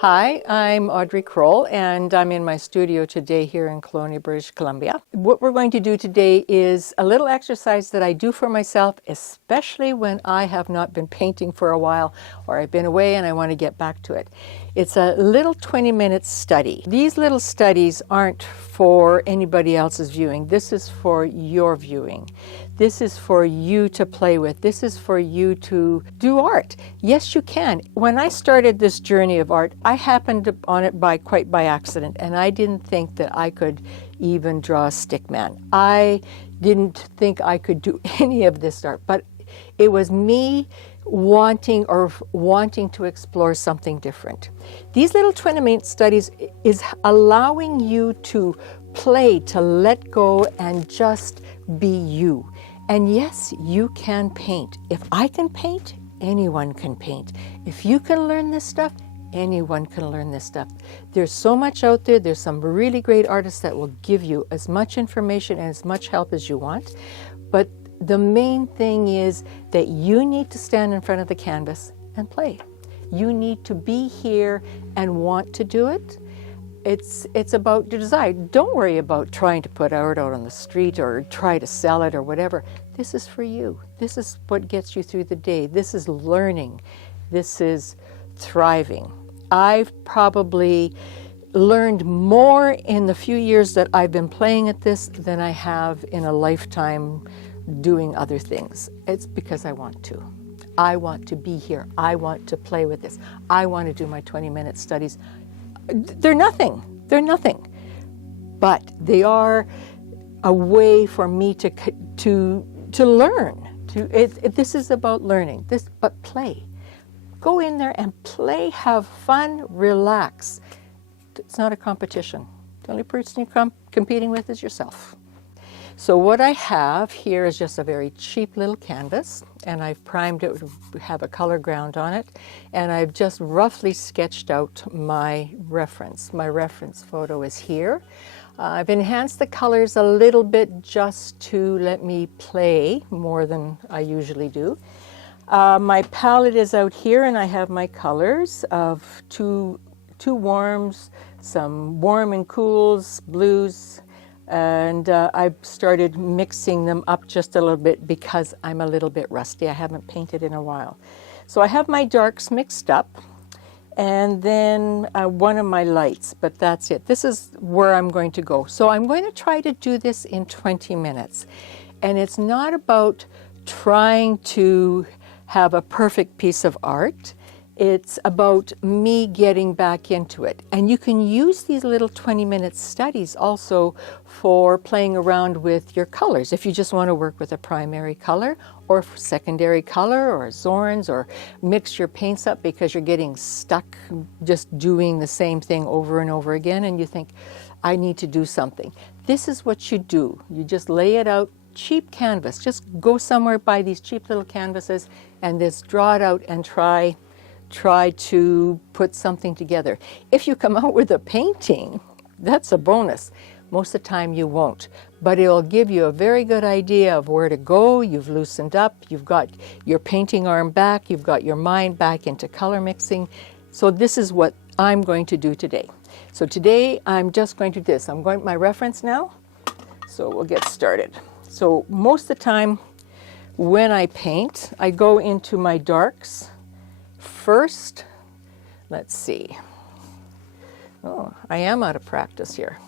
Hi, I'm Audrey Krol, and I'm in my studio today here in Kelowna, British Columbia. What we're going to do today is a little exercise that I do for myself, especially when I have not been painting for a while or I've been away and I want to get back to it. It's a little 20-minute study. These little studies aren't for anybody else's viewing. This is for your viewing. This is for you to play with. This is for you to do art. Yes, you can. When I started this journey of art, I happened on it quite by accident, and I didn't think that I could even draw a stick man. I didn't think I could do any of this art, but it was me wanting to explore something different. These little 20-minute studies is allowing you to play, to let go and just be you. And yes, you can paint. If I can paint, anyone can paint. If you can learn this stuff, anyone can learn this stuff. There's so much out there. There's some really great artists that will give you as much information and as much help as you want. But the main thing is that you need to stand in front of the canvas and play. You need to be here and want to do it. It's about your desire. Don't worry about trying to put art out on the street or try to sell it or whatever. This is for you. This is what gets you through the day. This is learning. This is thriving. I've probably learned more in the few years that I've been playing at this than I have in a lifetime doing other things. It's because I want to. I want to be here. I want to play with this. I want to do my 20-minute studies. They're nothing. They're nothing. But they are a way for me to learn. This is about learning. But play. Go in there and play, have fun, relax. It's not a competition. The only person you're competing with is yourself. So what I have here is just a very cheap little canvas, and I've primed it to have a color ground on it, and I've just roughly sketched out my reference. My reference photo is here. I've enhanced the colors a little bit just to let me play more than I usually do. My palette is out here, and I have my colors of two warms, some warm and cools, blues, and I've started mixing them up just a little bit because I'm a little bit rusty. I haven't painted in a while. So I have my darks mixed up, and then one of my lights, but that's it. This is where I'm going to go. So I'm going to try to do this in 20 minutes. And it's not about trying to have a perfect piece of art. It's about me getting back into it. And you can use these little 20-minute studies also for playing around with your colors. If you just want to work with a primary color or secondary color or Zorns, or mix your paints up because you're getting stuck just doing the same thing over and over again and you think, I need to do something. This is what you do. You just lay it out, cheap canvas. Just go somewhere, buy these cheap little canvases and just draw it out and try to put something together. If you come out with a painting, that's a bonus. Most of the time you won't, but it'll give you a very good idea of where to go. You've loosened up, you've got your painting arm back, you've got your mind back into color mixing. So this is what I'm going to do today. So today I'm just going to do this. I'm going to my reference now, so we'll get started. So most of the time when I paint, I go into my darks first. Let's see. Oh, I am out of practice here.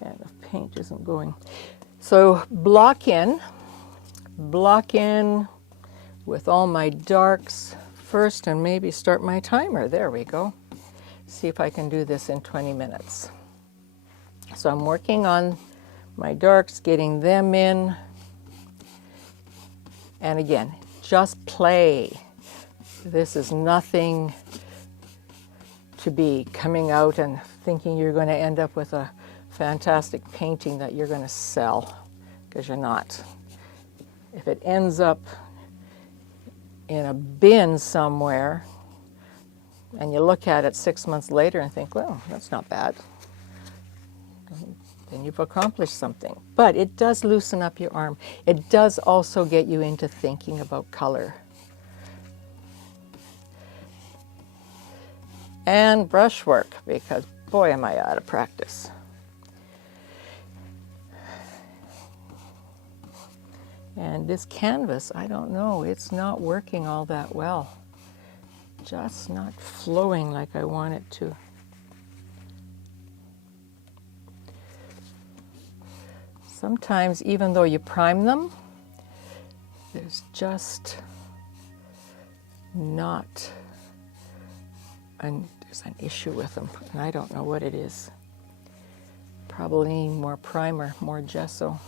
And the paint isn't going. So block in with all my darks first and maybe start my timer. There we go. See if I can do this in 20 minutes. So I'm working on my darks, getting them in. And again, just play. This is nothing to be coming out and thinking you're going to end up with a fantastic painting that you're going to sell, because you're not. If it ends up in a bin somewhere and you look at it 6 months later and think, well, that's not bad, then you've accomplished something. But it does loosen up your arm. It does also get you into thinking about color. and brushwork, because boy, am I out of practice. And this canvas, I don't know, it's not working all that well. Just not flowing like I want it to. Sometimes, even though you prime them, there's just not there's an issue with them, and I don't know what it is. Probably need more primer, more gesso.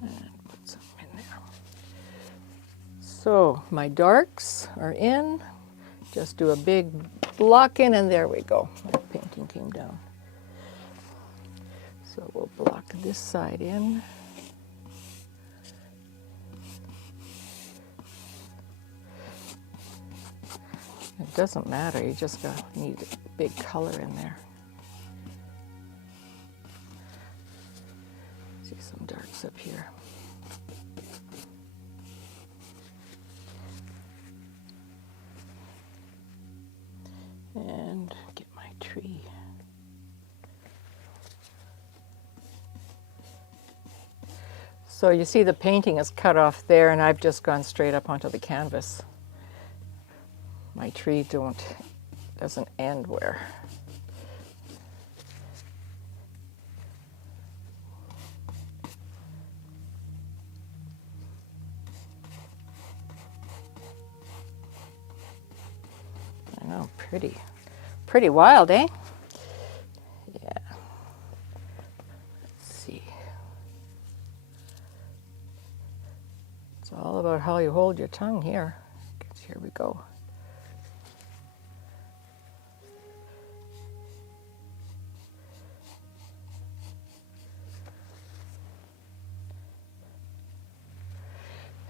And put some in there. So my darks are in. Just do a big block in, and there we go. My painting came down. So we'll block this side in. It doesn't matter, you just need a big color in there. See some darks up here. And get my tree. So you see the painting is cut off there, and I've just gone straight up onto the canvas. My tree doesn't end where. I know, pretty wild, eh? Yeah. Let's see. It's all about how you hold your tongue here. Here we go.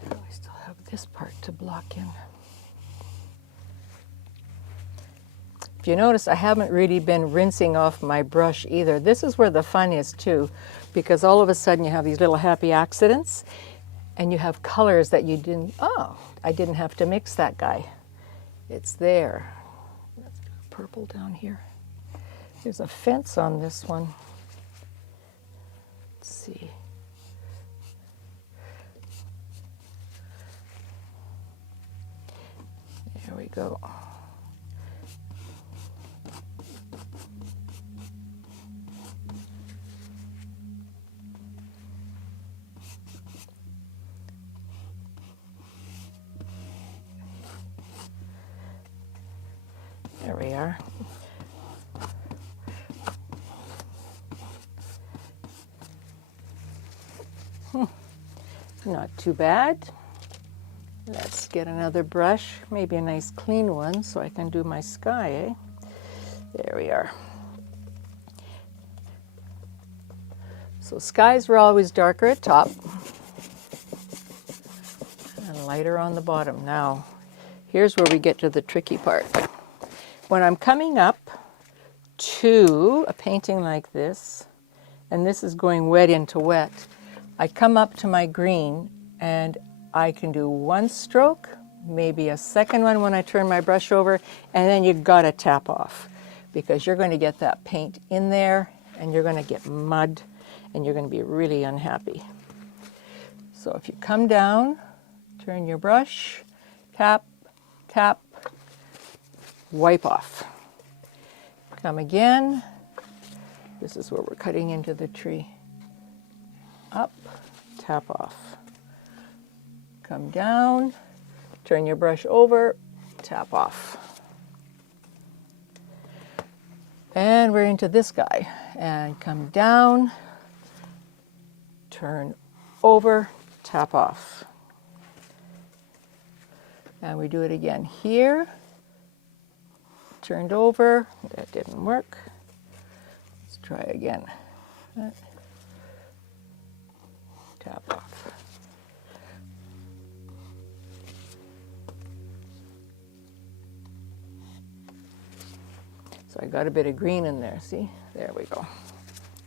And we still have this part to block in. If you notice, I haven't really been rinsing off my brush either. This is where the fun is too, because all of a sudden you have these little happy accidents, and you have colors that you didn't, oh, I didn't have to mix that guy. It's there. Let's do purple down here. There's a fence on this one. Let's see. There we go. There we are. Not too bad. Let's get another brush, maybe a nice clean one, so I can do my sky, eh? There we are. So skies were always darker at top and lighter on the bottom. Now, here's where we get to the tricky part. When I'm coming up to a painting like this, and this is going wet into wet, I come up to my green and I can do one stroke, maybe a second one when I turn my brush over, and then you've got to tap off, because you're going to get that paint in there and you're going to get mud and you're going to be really unhappy. So if you come down, turn your brush, tap, tap, wipe off. Come again. This is where we're cutting into the tree. Up, tap off. Come down, turn your brush over, tap off. And we're into this guy. And come down, turn over, tap off. And we do it again here. Turned over, that didn't work. Let's try again. Tap off. So I got a bit of green in there, see? There we go.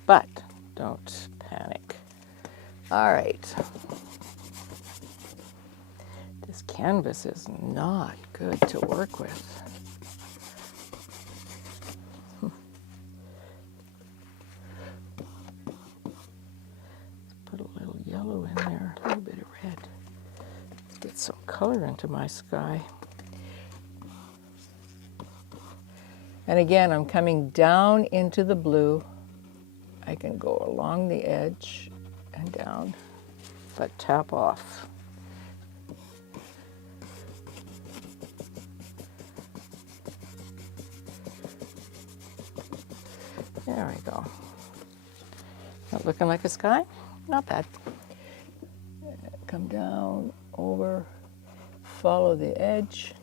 But don't panic. All right. canvas is not good to work with. Let's put a little yellow in there, a little bit of red. Let's get some color into my sky. And again, I'm coming down into the blue. I can go along the edge and down, but tap off. There we go. Not looking like a sky? Not bad. Come down, over, follow the edge,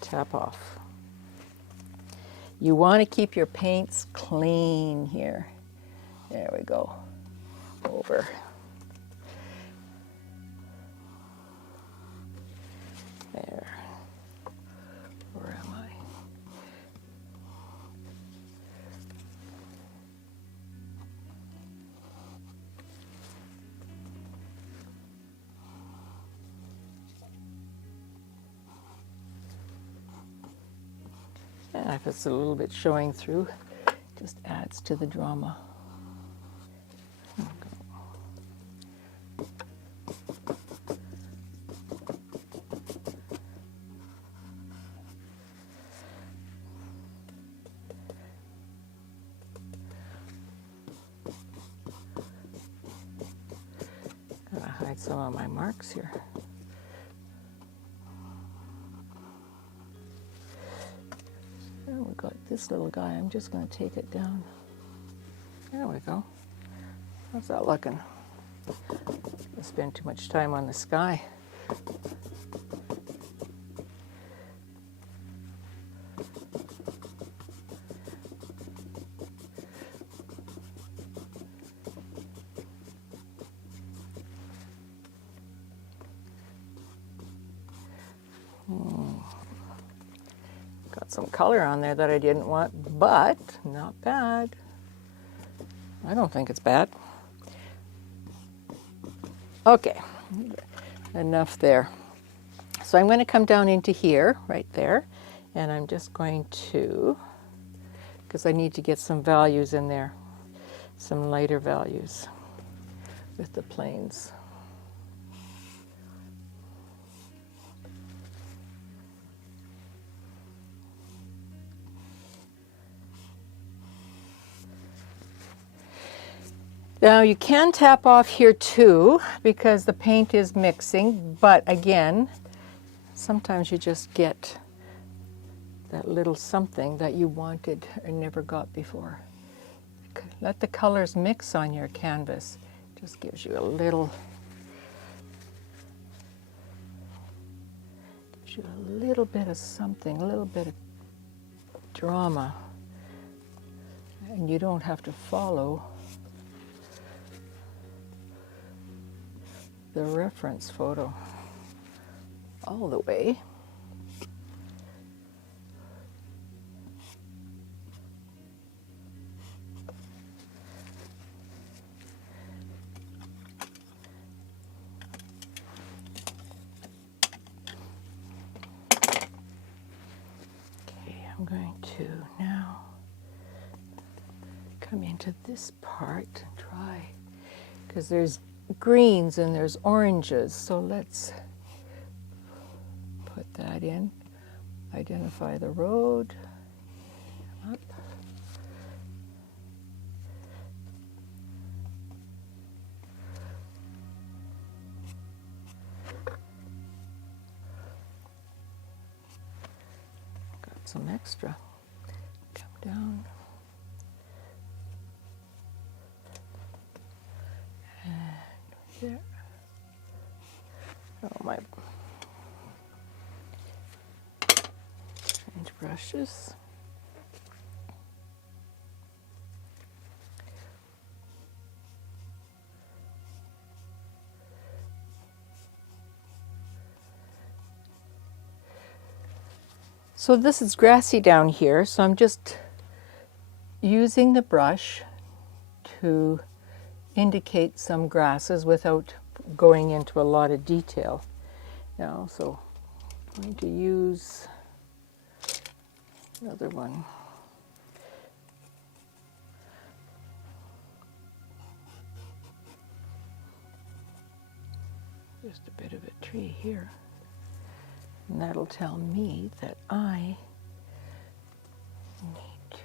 tap off. You want to keep your paints clean here. There we go. Over. There. Where am I? And if it's a little bit showing through, just adds to the drama. Gotta hide some of my marks here. And we got this little guy. I'm just going to take it down. There we go. How's that looking? I spend too much time on the sky. Got some color on there that I didn't want, but not bad. I don't think it's bad. Okay, enough there. So I'm going to come down into here, right there, and I'm just going to, because I need to get some values in there, some lighter values with the planes. Now you can tap off here too because the paint is mixing, but again, sometimes you just get that little something that you wanted and never got before. Let the colors mix on your canvas. Just gives you a little bit of something, a little bit of drama. And you don't have to follow the reference photo all the way. Okay, I'm going to now come into this part and try, because there's greens and there's oranges, so let's put that in. Identify the road. Up. Got some extra. Come down. There. Oh my. Change brushes. So this is grassy down here, so I'm just using the brush to indicate some grasses without going into a lot of detail. So I'm going to use another one. Just a bit of a tree here. And that'll tell me that I need to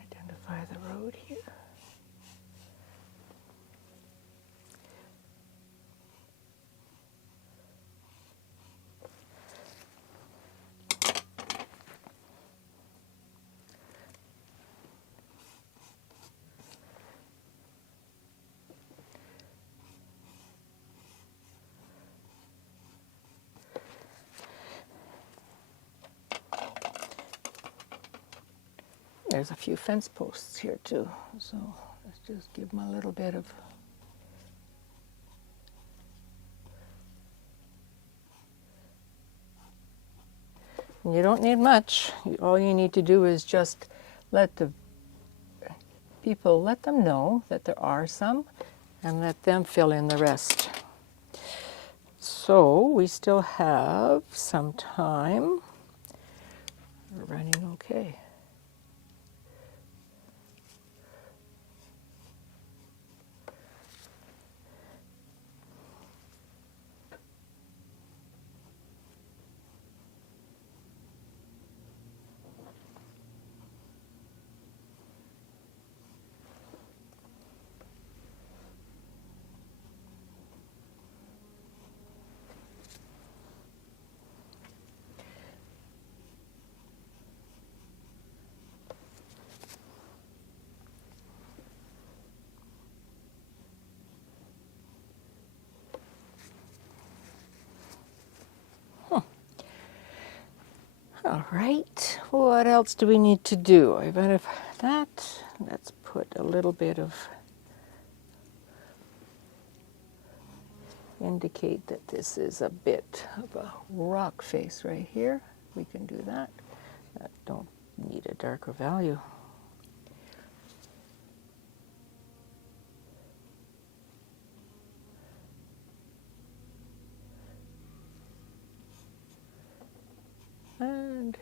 identify the road here. There's a few fence posts here too, so let's just give them a little bit of you don't need much. All you need to do is just let the people, let them know that there are some and let them fill in the rest. So we still have some time. We're running okay. All right, what else do we need to do? I've identified that. Let's put a little bit of, indicate that this is a bit of a rock face right here. We can do that. Don't need a darker value. And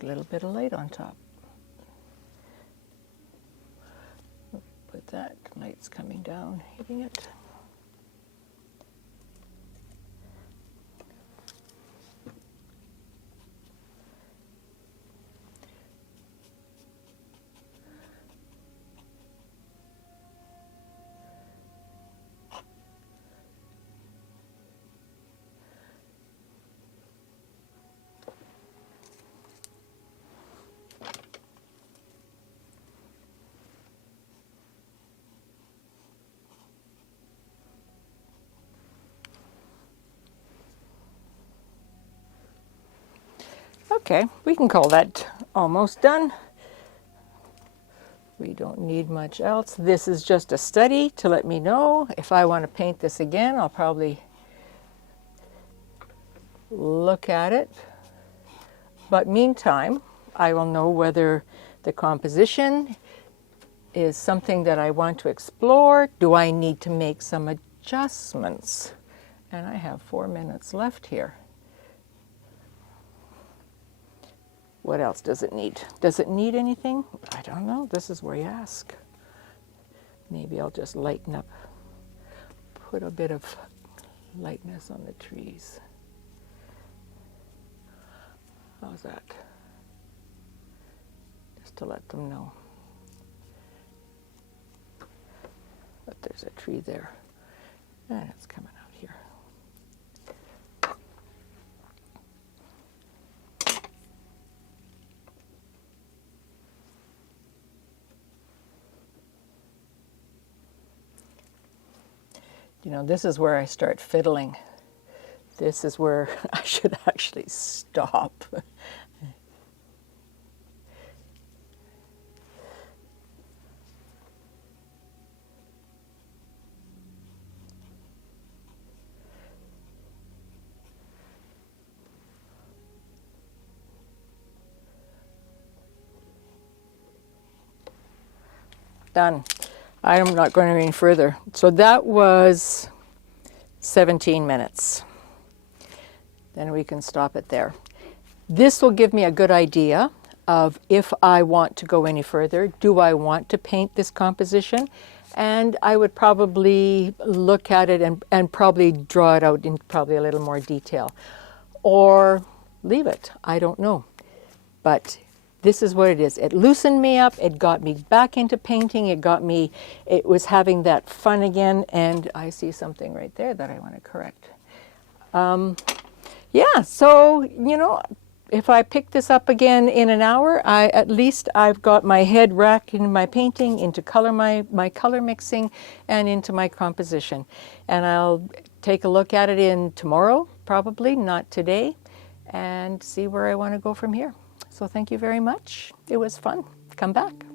a little bit of light on top. Put that, light's coming down, hitting it. Okay, we can call that almost done. We don't need much else. This is just a study to let me know. If I want to paint this again, I'll probably look at it. But meantime, I will know whether the composition is something that I want to explore. Do I need to make some adjustments? And I have 4 minutes left here. What else does it need? Does it need anything? I don't know. This is where you ask. Maybe I'll just lighten up, put a bit of lightness on the trees. How's that? Just to let them know that there's a tree there. And it's coming out here. You know, this is where I start fiddling. This is where I should actually stop. Done. I'm not going any further. So that was 17 minutes. Then we can stop it there. This will give me a good idea of if I want to go any further. Do I want to paint this composition? And I would probably look at it and probably draw it out in probably a little more detail. Or leave it. I don't know. But this is what it is. It loosened me up. It got me back into painting. It was having that fun again. And I see something right there that I want to correct. Yeah, so, you know, if I pick this up again in an hour, at least I've got my head racked in my painting, into my color mixing, and into my composition. And I'll take a look at it in tomorrow, probably, not today, and see where I want to go from here. So thank you very much. It was fun. Come back.